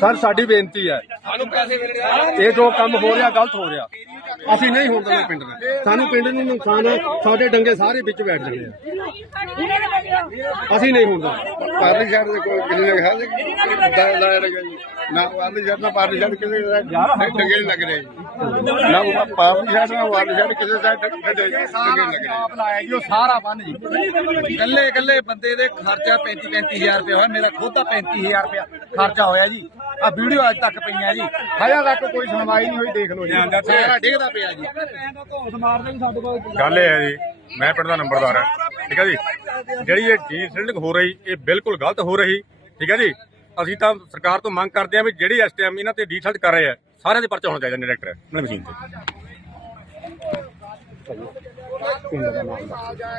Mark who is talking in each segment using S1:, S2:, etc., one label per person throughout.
S1: Sir. ਸਾਡੀ ਬੇਨਤੀ ਹੈ। ਇਹ ਜੋ ਕੰਮ ਹੋ ਰਿਹਾ ਗਲਤ ਹੋ ਰਿਹਾ। ਅਸੀਂ ਨਹੀਂ ਹੋਣ ਦੇਣਾ ਪਿੰਡ ਦੇ। ਸਾਨੂੰ ਪਿੰਡ ਨੂੰ ਨੁਕਸਾਨ ਹੈ ਸਾਡੇ ਡੰਗੇ ਸਾਰੇ ਵਿੱਚ ਬੈਠ ਜਾਣੇ ਆ। ਅਸੀਂ ਨਹੀਂ ਹੋਣ ਦੇਣਾ
S2: ਪਾਰਲੀ ਸ਼ਹਿਰ ਦੇ ਕੋਈ ਕਿਸੇ ਦੇ ਹੈ ਦਾ ਲਾਇਆ ਲਗਾ ਜੀ। ਨਾ ਪਾਰਲੀ ਸ਼ਹਿਰ ਨਾ ਪਾਰਲੀ ਸ਼ਹਿਰ ਕਿਸੇ ਦਾ ਡੰਗੇ ਨਹੀਂ ਲੱਗ ਰਹੇ। ਨਾ ਉਹ ਪਾਰਲੀ ਸ਼ਹਿਰ ਨਾ ਪਾਰਲੀ ਸ਼ਹਿਰ ਕਿਸੇ ਦਾ ਡੰਗੇ ਲੱਗ ਰਹੇ।
S1: ਆਪ ਲਾਇਆ ਜੀ ਉਹ ਸਾਰਾ ਬੰਨ ਜੀ।
S3: ਇਕੱਲੇ ਇਕੱਲੇ ਬੰਦੇ ਦੇ ਖਰਚਾ 35 35000 ਰੁਪਏ ਹੋਇਆ ਮੇਰਾ ਖੁਦ ਦਾ 35000 ਰੁਪਏ ਖਰਚਾ ਹੋਇਆ ਜੀ। ਆ ਵੀਡੀਓ ਅੱਜ ਤੱਕ ਪਈਆਂ ਜੀ।
S1: ਹਜੇ ਤੱਕ ਕੋਈ ਸੁਣਵਾਈ ਨਹੀਂ ਹੋਈ ਦੇਖ ਲਓ ਜੀ।
S3: ਸਾਰਾ ਡਿੱਗਦਾ ਪਿਆ ਜੀ।
S4: ਗੱਲ ਇਹ ਹੈ ਜੀ ਮੈਂ ਪਿੰਡ ਦਾ ਨੰਬਰਦਾਰ ਹਾਂ। ਠੀਕ ਹੈ ਜੀ? ਜਿਹੜੀ ਇਹ ਡੀਸੈਂਟਿੰਗ ਹੋ ਰਹੀ ਇਹ ਬਿਲਕੁਲ ਗਲਤ ਹੋ ਰਹੀ। ਠੀਕ ਹੈ ਜੀ? ਅਸੀਂ ਤਾਂ ਸਰਕਾਰ ਤੋਂ ਮੰਗ ਕਰਦੇ ਹਾਂ ਵੀ ਜਿਹੜੀ ਇਸ ਟਾਈਮ ਇਹਨਾਂ ਤੇ ਡੀਸੈਂਟ ਕਰ ਰਹੇ ਆ ਸਾਰਿਆਂ ਦੇ ਪਰਚਾ ਹੋਣਾ ਚਾਹੀਦਾ ਡਾਇਰੈਕਟਰ ਇਹਨਾਂ ਮਸ਼ੀਨ ਤੇ।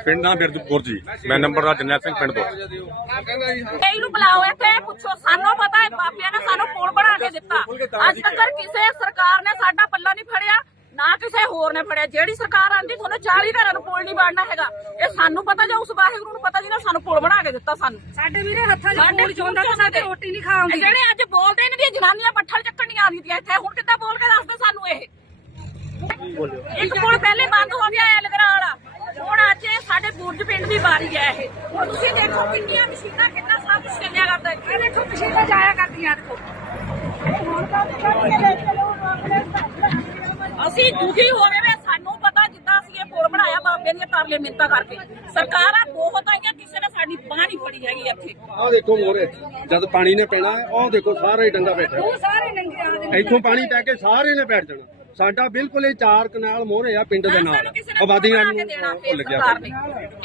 S4: ਪਿੰਡ ਦਾ ਬਿਰਦਪੁਰ ਜੀ ਮੈਂ ਨੰਬਰਦਾਰ ਜਰਨੈਲ ਸਿੰਘ ਪਿੰਡ ਤੋਂ
S5: ਇਹਨੂੰ ਬੁਲਾਓ ਇੱਥੇ ਪੁੱਛੋ। ਸਾਨੂੰ ਪਤਾ ਹੈ ਬਾਬਿਆਂ ਨੇ ਸਾਨੂੰ ਪੁਲ ਬਣਾ ਕੇ ਦਿੱਤਾ। ਅੱਜ ਤੱਕ ਕਿਸੇ ਸਰਕਾਰ ਨੇ ਸਾਡਾ ਪੱਲਾ ਨਹੀਂ ਫੜਿਆ। ਨਾ ਕਿਸੇ ਹੋਰ ਨੇ ਫੜਿਆ। ਜਿਹੜੀ ਸਰਕਾਰ ਆਂਦੀ ਤੁਹਾਨੂੰ 40 ਘਰਾਂ ਨੂੰ ਪੁਲ ਨਹੀਂ ਬਣਨਾ ਹੈਗਾ। ਇਹ ਸਾਨੂੰ ਪਤਾ ਜਾਂ ਉਸ ਵਾਹਿਗੁਰੂ ਨੂੰ ਪਤਾ ਜਿਹਨੇ ਸਾਨੂੰ ਪੁਲ ਬਣਾ ਕੇ ਦਿੱਤਾ ਸਾਨੂੰ।
S6: ਸਾਡੇ ਵੀਰੇ ਹੱਥਾਂ 'ਚ ਫੂਲ ਚੋਂਦਾ ਤੇ ਸਾਡੇ ਰੋਟੀ ਨਹੀਂ ਖਾਉਂਦੀ
S5: ਜਿਹੜੇ ਅੱਜ ਬੋਲਦੇ ਨੇ ਵੀ ਜਨਾਨੀਆਂ ਪੱਠਲ ਚੱਕਣ ਨਹੀਂ ਆਉਂਦੀਆਂ ਇੱਥੇ ਹੁਣ ਕਿੱਦਾਂ ਬੋਲ ਕੇ ਦੱਸਦੇ ਸਾਨੂੰ ਇਹ? ਇੱਕ ਪੁਲ ਪਹਿਲੇ ਬੰਦ ਹੋ ਗਿਆ ਐਲਗਰਾ ਵਾਲਾ ਹੁਣ ਅੱਜ ਇਹ ਸਾਡੇ ਬੁਰਜ ਪਿੰਡ ਦੀ ਵਾਰੀ ਹੈ ਇਹ। ਹੁਣ ਤੁਸੀਂ ਦੇਖੋ ਕਿੰਨੀਆਂ ਮਸ਼ੀਨਾਂ ਕਿੰਨਾ ਸਭ ਕੁਝ ਚੱਲਿਆ ਕਰਦਾ
S6: ਇਹ ਦੇਖੋ ਮਸ਼ੀਨਾਂ ਜਾਇਆ ਕਰਦੀਆਂ ਦੇਖੋ।
S5: ਅਸੀਂ ਦੁਖੀ ਹੋ ਗਏ ਵੇ ਸਾਨੂੰ ਪਤਾ ਜਿੱਦਾਂ ਅਸੀਂ ਇਹ ਪੁਲ ਬਣਾਇਆ ਬਾਬੇ ਦੀਆਂ ਤਰਲੇ ਮਿੰਤਾ ਕਰਕੇ। ਸਰਕਾਰਾਂ ਬਹੁਤ ਆਈਆਂ ਕਿਸੇ ਨੇ ਸਾਡੀ ਬਾਂਹ ਨਹੀਂ ਫੜੀ ਹੈਗੀ ਇੱਥੇ।
S1: ਆਹ ਦੇਖੋ ਮੋਰੇ ਜਦ ਪਾਣੀ ਨੇ ਪੈਣਾ ਉਹ ਦੇਖੋ ਸਾਰੇ ਡੰਗਾ ਬੈਠਾ।
S6: ਉਹ ਸਾਰੇ ਨੰਗੇ ਆ ਦੇ।
S1: ਇੱਥੋਂ ਪਾਣੀ ਪੈ ਕੇ ਸਾਰੇ ਨੇ ਬੈਠ ਜਾਣਾ। ਸਾਡਾ ਬਿਲਕੁਲ ਇਹ ਚਾਰ ਕਨਾਲ ਮੋਹਰੇ ਆ ਪਿੰਡ ਦੇ ਨਾਲ।
S5: ਨੇ
S1: ਆਬਾਦੀਆਂ ਨੂੰ
S5: ਫਿਰ
S1: ਲੱਗਿਆ